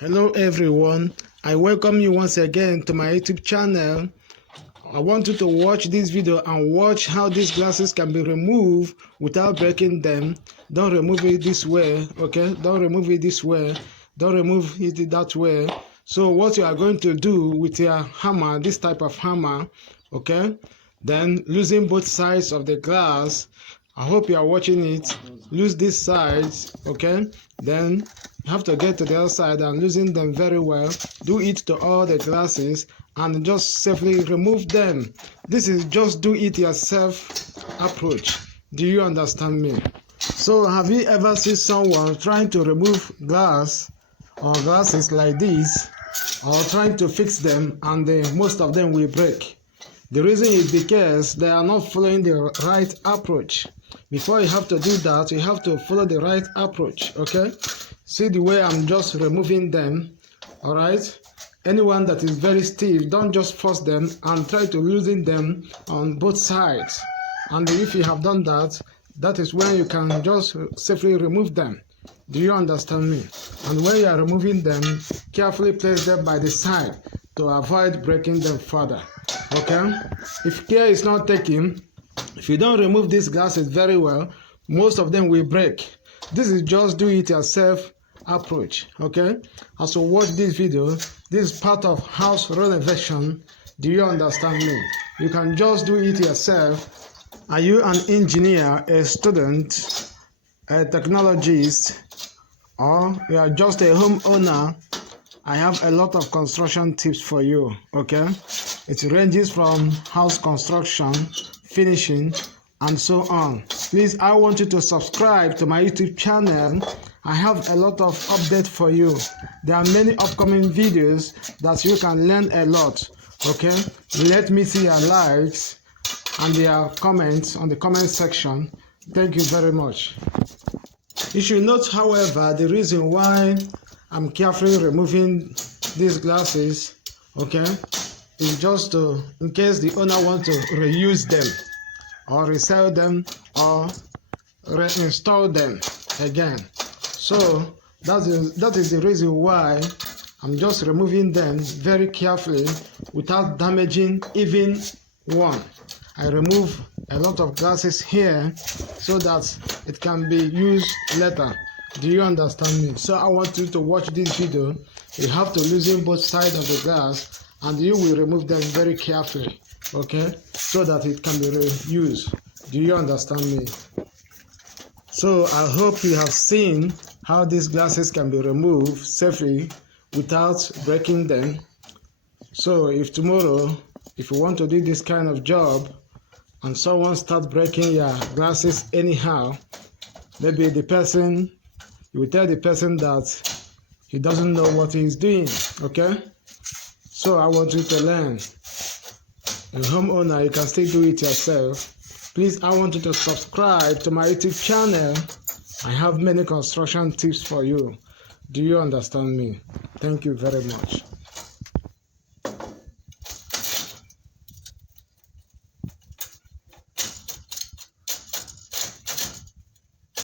Hello everyone, I welcome you once again to my YouTube channel. I want you to watch this video and watch how these glasses can be removed without breaking them. Don't remove it this way, okay? Don't remove it this way. Don't remove it that way. So what you are going to do with your hammer, this type of hammer, okay? Then losing both sides of the glass. I hope you are watching it. Lose these sides, okay? Then you have to get to the other side and losing them very well. Do it to all the glasses and just safely remove them. This is just do it yourself approach. Do you understand me? So have you ever seen someone trying to remove glass or glasses like this, or trying to fix them, and most of them will break? The reason is because they are not following the right approach. Before you have to do that, you have to follow the right approach, okay? See the way I'm just removing them, all right? Anyone that is very stiff, don't just force them and try to loosen them on both sides. And if you have done that, that is when you can just safely remove them. Do you understand me? And when you are removing them, carefully place them by the side to avoid breaking them further, okay? If care is not taken, if you don't remove these glasses very well, most of them will break. This is just do it yourself approach, okay? As you watch this video, this is part of house renovation. Do you understand me? You can just do it yourself. Are you an engineer, a student, a technologist, or you are just a homeowner? I have a lot of construction tips for you, okay? It ranges from house construction, finishing, and so on. Please, I want you to subscribe to my YouTube channel. I have a lot of updates for you. There are many upcoming videos that you can learn a lot, okay? Let me see your likes and your comments on the comment section. Thank you very much. You should note, however, the reason why I'm carefully removing these glasses, okay, is just to, in case the owner wants to reuse them or resell them or reinstall them again. So that is the reason why I'm just removing them very carefully without damaging even one. I remove a lot of glasses here so that it can be used later. Do you understand me? So I want you to watch this video. You have to loosen both sides of the glass and you will remove them very carefully, okay, so that it can be reused. Do you understand me? So I hope you have seen how these glasses can be removed safely without breaking them. So if tomorrow, if you want to do this kind of job and someone starts breaking your glasses anyhow, maybe the person, you will tell the person that he doesn't know what he's doing, okay? So I want you to learn. A homeowner, you can still do it yourself. Please, I want you to subscribe to my YouTube channel. I have many construction tips for you. Do you understand me? Thank you very much.